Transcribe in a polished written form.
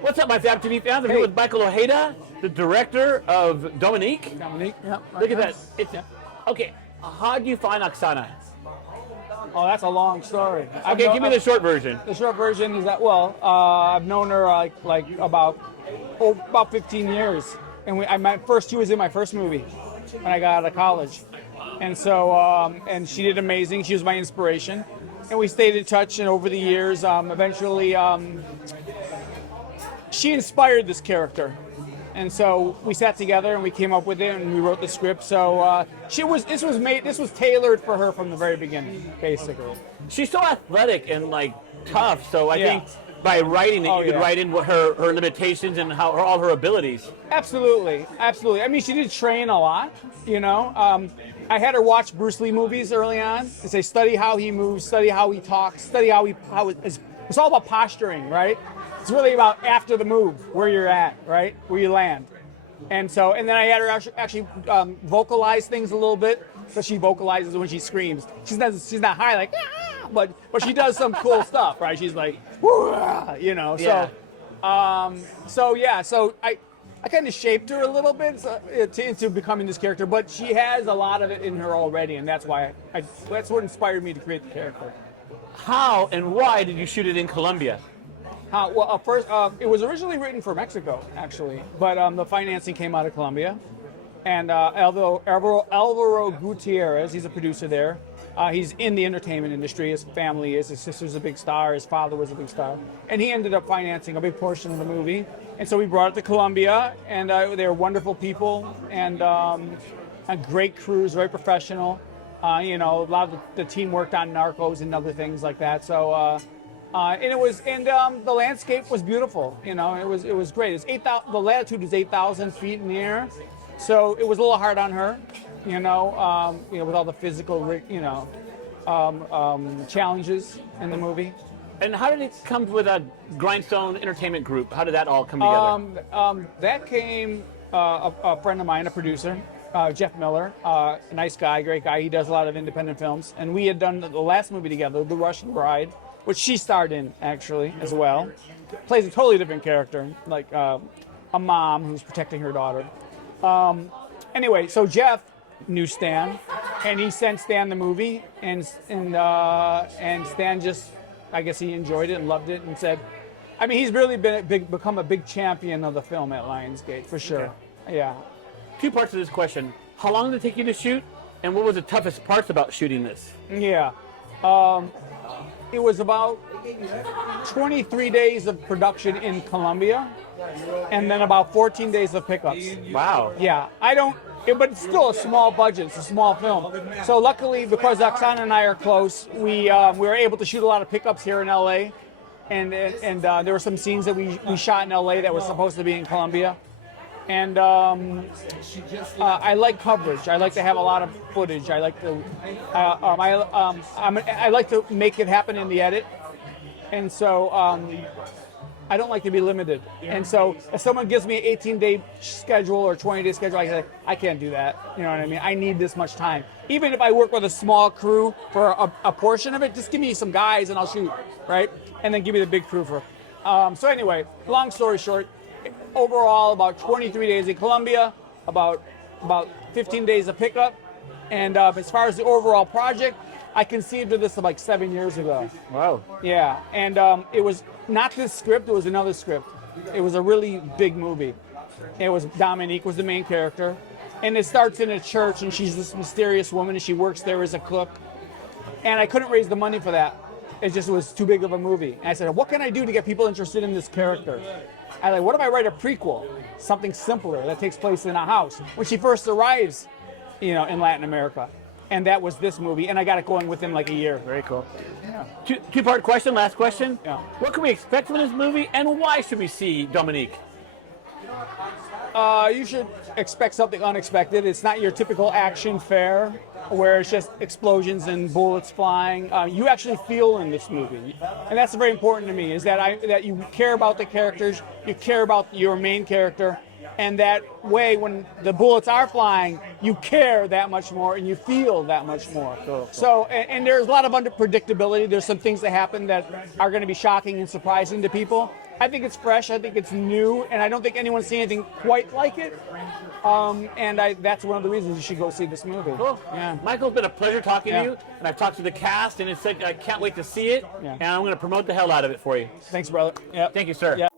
What's up, my FabTV fans? I'm here with Michael Ojeda, the director of Dominique. Dominique, yeah. Look at that. Okay, how do you find Oksana? Oh, that's a long story. Okay, give me the short version. The short version is that, I've known her like about 15 years. And she was in my first movie when I got out of college. And so, and she did amazing. She was my inspiration. And we stayed in touch, and over the years, eventually, she inspired this character. And so we sat together and we came up with it and we wrote the script. So this was tailored for her from the very beginning, basically. She's so athletic and like tough. So I think by writing it, you could write in what her limitations and all her abilities. Absolutely. I mean, she did train a lot, you know. I had her watch Bruce Lee movies early on and say, study how he moves, study how he talks, study it's all about posturing, right? It's really about after the move, where you're at, right? Where you land. And then I had her actually vocalize things a little bit, because she vocalizes when she screams. She's not high like, ah! but she does some cool stuff, right? She's like, you know. Yeah. So I kind of shaped her a little bit into becoming this character, but she has a lot of it in her already, and that's why that's what inspired me to create the character. How and why did you shoot it in Colombia? First, it was originally written for Mexico, actually, but the financing came out of Colombia. And Alvaro Gutierrez, he's a producer there. He's in the entertainment industry. His family is. His sister's a big star. His father was a big star. And he ended up financing a big portion of the movie. And so we brought it to Colombia, and they were wonderful people and a great crews, very professional. You know, a lot of the team worked on Narcos and other things like that. So. The landscape was beautiful. You know, it was great. The latitude is 8,000 feet in the air, so it was a little hard on her. You know, with all the physical, challenges in the movie. And how did it come with a Grindstone Entertainment Group? How did that all come together? That came a friend of mine, a producer, Jeff Miller, a nice guy, great guy. He does a lot of independent films, and we had done the last movie together, The Russian Bride, which she starred in, actually, as well. Plays a totally different character, like a mom who's protecting her daughter. Anyway, so Jeff knew Stan, and he sent Stan the movie, and Stan just, I guess he enjoyed it and loved it, and said, I mean, he's really become a big champion of the film at Lionsgate, for sure. Okay. Yeah. Two parts of this question. How long did it take you to shoot, and what was the toughest parts about shooting this? Yeah. It was about 23 days of production in Colombia, and then about 14 days of pickups. Wow. Yeah, but it's still a small budget. It's a small film. So luckily, because Oksana and I are close, we were able to shoot a lot of pickups here in LA, and there were some scenes that we shot in LA that were supposed to be in Colombia. And I like coverage. I like to have a lot of footage. I like to I like to make it happen in the edit. And so I don't like to be limited. And so if someone gives me an 18-day schedule or 20-day schedule, I say, I can't do that. You know what I mean? I need this much time. Even if I work with a small crew for a portion of it, just give me some guys and I'll shoot, right? And then give me the big crew for. So anyway, long story short, overall about 23 days in Colombia, about 15 days of pickup, and as far as the overall project, I conceived of this like 7 years ago. Wow. Yeah, and it was not this script, it was another script. It was a really big movie. It was Dominique was the main character, and it starts in a church, and she's this mysterious woman, and she works there as a cook, and I couldn't raise the money for that. It just was too big of a movie. And I said, what can I do to get people interested in this character? I like, what if I write a prequel, something simpler that takes place in a house when she first arrives, you know, in Latin America, and that was this movie, and I got it going within like a year. Very cool. Yeah. Two-part question. Last question. Yeah. What can we expect from this movie, and why should we see Dominique? You should expect something unexpected. It's not your typical action fare where it's just explosions and bullets flying. You actually feel in this movie, and that's very important to me. Is that you care about the characters, you care about your main character, and that way, when the bullets are flying, you care that much more and you feel that much more. Cool. So, and there's a lot of unpredictability. There's some things that happen that are going to be shocking and surprising to people. I think it's fresh. I think it's new, and I don't think anyone's seen anything quite like it. That's one of the reasons you should go see this movie. Cool. Yeah. Michael, it's been a pleasure talking to you, and I've talked to the cast, and it's like I can't wait to see it, and I'm going to promote the hell out of it for you. Thanks, brother. Yeah. Thank you, sir. Yeah.